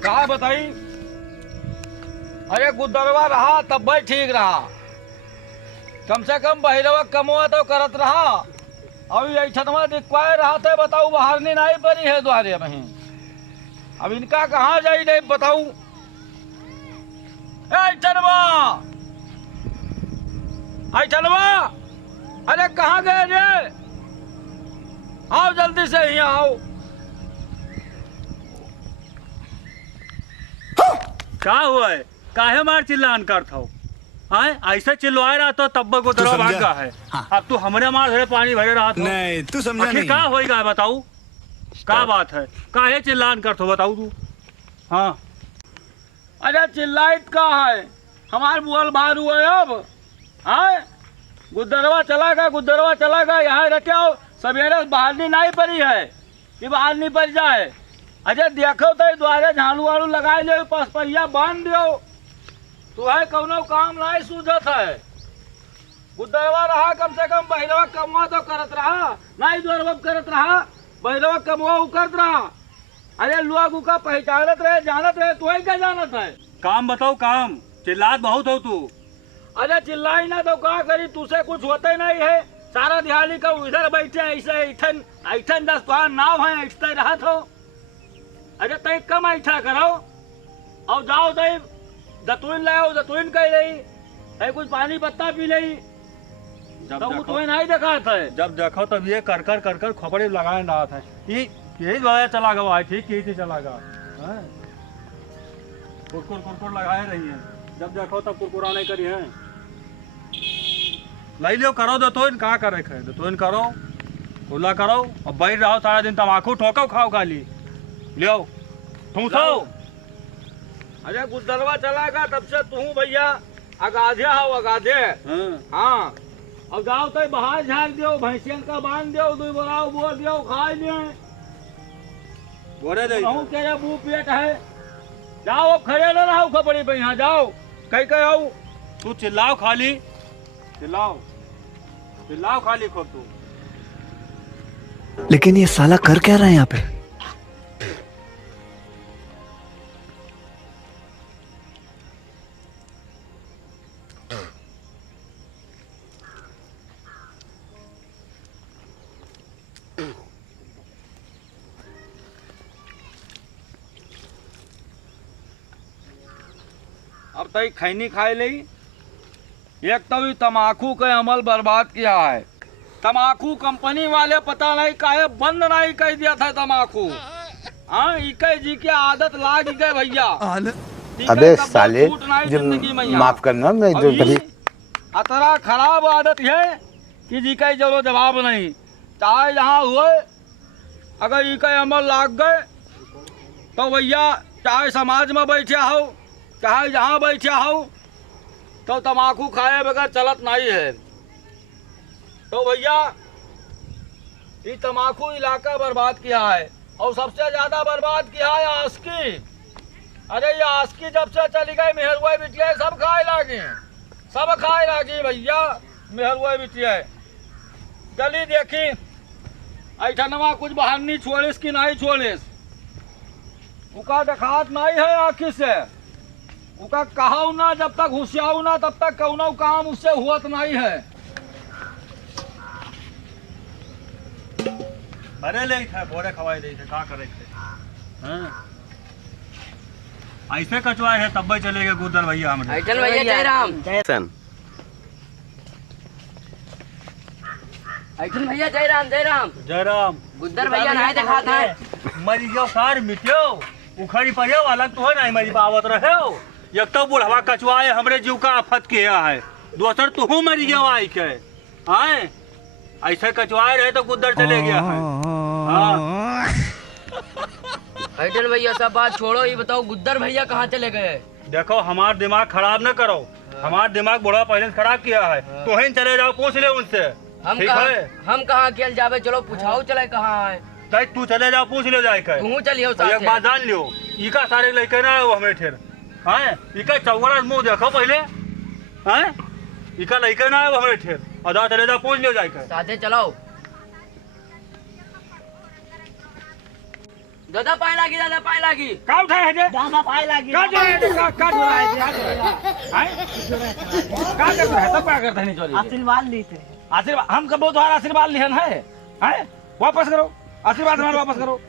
का बताई। अरे गुदरवा रहा तब भाई ठीक रहा, कम से कम बहिरवा कमवा तो करत रहा। अभी ऐठनवा दिखवाए रहा थे, बताऊ बाहर नहीं पड़ी है द्वारे में। अब इनका कहाँ जाई नहीं बताऊ। ऐठनवा ऐठनवा, अरे कहाँ गए रे? आओ जल्दी से यहाँ आओ। क्या हुआ है? काहे मार चिल्लान करत हो? ऐसे चिल्लाए रहा तो तब को दरवा भाग गया है। हाँ। अब तू हमरे मार धरे पानी भरे रहा था। नहीं तू समझा नहीं। क्या होएगा बताऊ, क्या बात है? काहे चिल्लान करत हो बताऊ तू? हाँ अरे चिल्लाइत का है, हमार बुअल बाहर हुआ है अब। हाँ गुदरवा चला गया यहाँ रखो। सवेरे बाहर नहीं पड़ी है कि बाहर नहीं पड़ जाए। अजय देखो तो द्वारे झाड़ू वाड़ू लगा लो, पसपैया बांध दो। तू है कौनो काम नहीं सूझत है। गुदरवा रहा कम से कम, बहिरवा कमवा तो करत रहा, नहीं द्वारवा करत रहा, बहिरवा कमवा करत रहा। अरे लोग उका पहचानत रहे, जानत रहे, तू क्या जानत है? काम बताओ काम, चिल्लात बहुत हो तू। अरे चिल्लाई ना तो क्या करी, तुझसे कुछ होते नहीं है। सारा दिहाड़ी का इधर बैठे ऐसे ऐठन 10 तो नाव है, ऐठते रहा तो। अरे तय कम ऐठा करो और जाओ तय जतून लाओ, जतून कह रही है, कुछ पानी पत्ता पी ली। तो वो तुम्हें नहीं देखा था। जब देखो तब ये कर खोपड़े लगाए रहा था। यही दवाया चला गया भाई, ठीक यही से चला गया। कुरकुर लगाए रही है, जब देखो तब कुरकुरा नहीं करी है। लाई लियो करो दतोइन, कहाँ करे खे दतोइन करो, खुला करो और बैठ रहो सारा दिन तमाकू ठोको खाओ खाली लियो ठूसो। अरे गुदरवा चला गया तब से तू भैया अगाधे हो अगाधे। हाँ अब जाओ तो बाहर झाड़ दो, भैंसियन का बांध दो, दो बोराओ बोल दो, खा दियो। बोरे दे तेरे मुंह पेट है। जाओ खड़े न रहो खपड़ी पे, यहाँ जाओ कहीं आओ। तू चिल्लाओ खाली, चिल्लाओ खाली खूब तू। लेकिन ये साला कर क्या रहा है यहाँ पे? अब तई खैनी खाए ली। एक तो भी तमाकू का अमल बर्बाद किया है। तमाकू कंपनी वाले पता नहीं काहे बंद नहीं कर दिया था तमाकू। हाँ इके जी की आदत लाग गए भैया। अबे साले माफ करना, मैं जो अतरा खराब आदत है कि जी का जरूर जवाब नहीं। चाहे यहाँ हुए अगर इके अमल लाग गए तो भैया, चाहे समाज में बैठे हो चाहे जहाँ बैठे हो, तो तमाकू खाए बगैर चलत नहीं है। तो भैया ये तमाकू इलाका बर्बाद किया है और सबसे ज्यादा बर्बाद किया है आस्की। अरे ये आस्की जब से चली गई मेहरुआ बिटिया सब खाए लागी भैया। मेहरुआ बिटिया चली देखी ऐठनवा कुछ बाहर नहीं छोड़िस कि नहीं छोड़िस, उका देखात नहीं है आखिर से। उका कहाऊ ना, जब तक होशियाऊ ना तब तक कौनो काम उससे हुआ नहीं है। भरे ले थे बोरे खवाए दे थे, का करे थे? ऐसे कचवाए है तब चले गए गुदर भैया हमरे। ऐठन भैया जय राम। ऐठन भैया जय राम। गुदर भैया नहीं देखा था। मरी जो सार मिटियो उखड़ी पड़ियो, अलग तो है नहीं मरी पावत रहे हो। एक तो बुढ़वा कचवाए हमरे जीव का आफत किया है, दूसर तू मरी गया आई के। आए ऐसे कचवाए रहे तो गुदर चले गया है। हाँ ऐठन भैया सब बात छोड़ो, ये बताओ गुदर भैया कहाँ चले गए? देखो हमार दिमाग खराब न करो, हमार दिमाग बुढ़वा पहले से खराब किया है। तो ही चले जाओ, पूछ ले उनसे। हम कहाँ खेल जावे, चलो पूछाओ चले कहाँ है। तू चले जाओ, पूछ ले जाए तू चलियो एक बात जान लियो, इका सारे लेके ना वो हमें ठेर। हाँ इका चौगड़ा मुँह देखो पहले। हाँ इका लेके ना वो हमें ठेर, अदा चले जाओ, पूछ ले जाए साथे चलाओ। दादा पाए लागी का उठाए है जे दादा पाए लागी का जो का जो रहा है का कर रहा है तब क्या करता नहीं चोरी आशीर्वाद लेते आशीर्वाद हम कब तुम्हारा आशीर्वाद लिहन है वापस करो आशीर्वाद हमारा वापस करो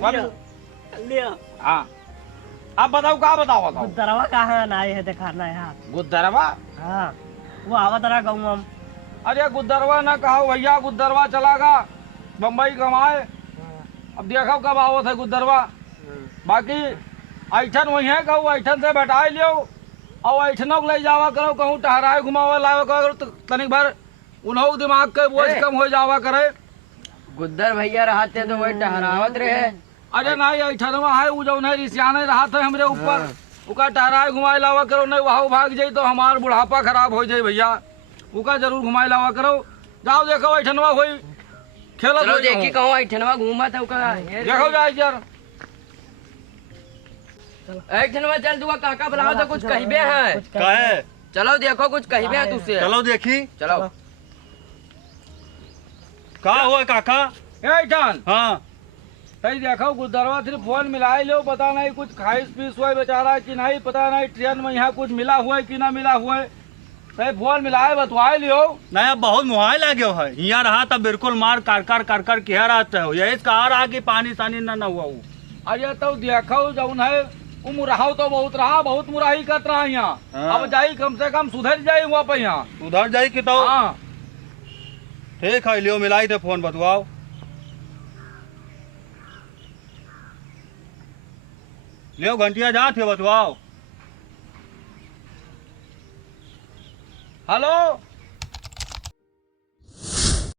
वापस लिया। हाँ अब बताओ बताओ गुद्दरवा कहाँ आए है दिखाना है यहाँ। गुद्दरवा हाँ वो आवत रहा गाँव हम। अरे गुद्दरवा ना कहो भैया गुद्दरवा चलागा बम्बई कमाए अब देखो कब आवत है गुद्दरवा बाकी ऐठन वही है कहूँ ऐठन से बैठाए लियो और ऐठनों को ले जावा करो कहूँ टहराए घुमावा लावा करो तो तनिक भर उन्हों दिमाग के बोझ कम हो जावा करे। गुद्दर भैया रहते तो वही टहरावत रहे। अरे नहीं ऐठनवा है वो जो नहीं रिसियाने रहा था हमरे ऊपर उका टहराए घुमाए लावा करो नहीं वहाँ भाग जाई तो हमार बुढ़ापा खराब हो जाए भैया उका जरूर घुमाए लावा करो। जाओ देखो ऐठनवा हुई खेल चलो देखी कहूँ ऐठनवा घूमा था देखो जाए यार ऐठनवा चल तू काका बुलाओ तो कुछ कहबे है कहे चलो देखो कुछ कहबे है तुझसे चलो देखी चलो का हुआ काका ऐठन हाँ तई देखो गुद्दरवा सिर्फ फोन मिलाए लो पता नहीं कुछ खाइश पीस हुआ बेचारा कि नहीं पता नहीं ट्रेन में यहाँ कुछ मिला हुआ है कि ना मिला हुआ है तई फोन मिलाए बतवाए लियो नहीं अब बहुत मुहाय लगे है यहाँ रहा तब बिल्कुल मार कर कह रहते हो यही कहा रहा कि पानी सानी ना हुआ वो। अरे तो देखो जौन है वो मुराहो तो बहुत मुराही करत रहा यहाँ हाँ। अब जाई कम से कम सुधर जाई हुआ पे यहाँ उधर जाई कि तो हाँ ठीक है लियो मिलाई थे फोन बतवाओ लियो घंटिया जा थे बतवाओ हेलो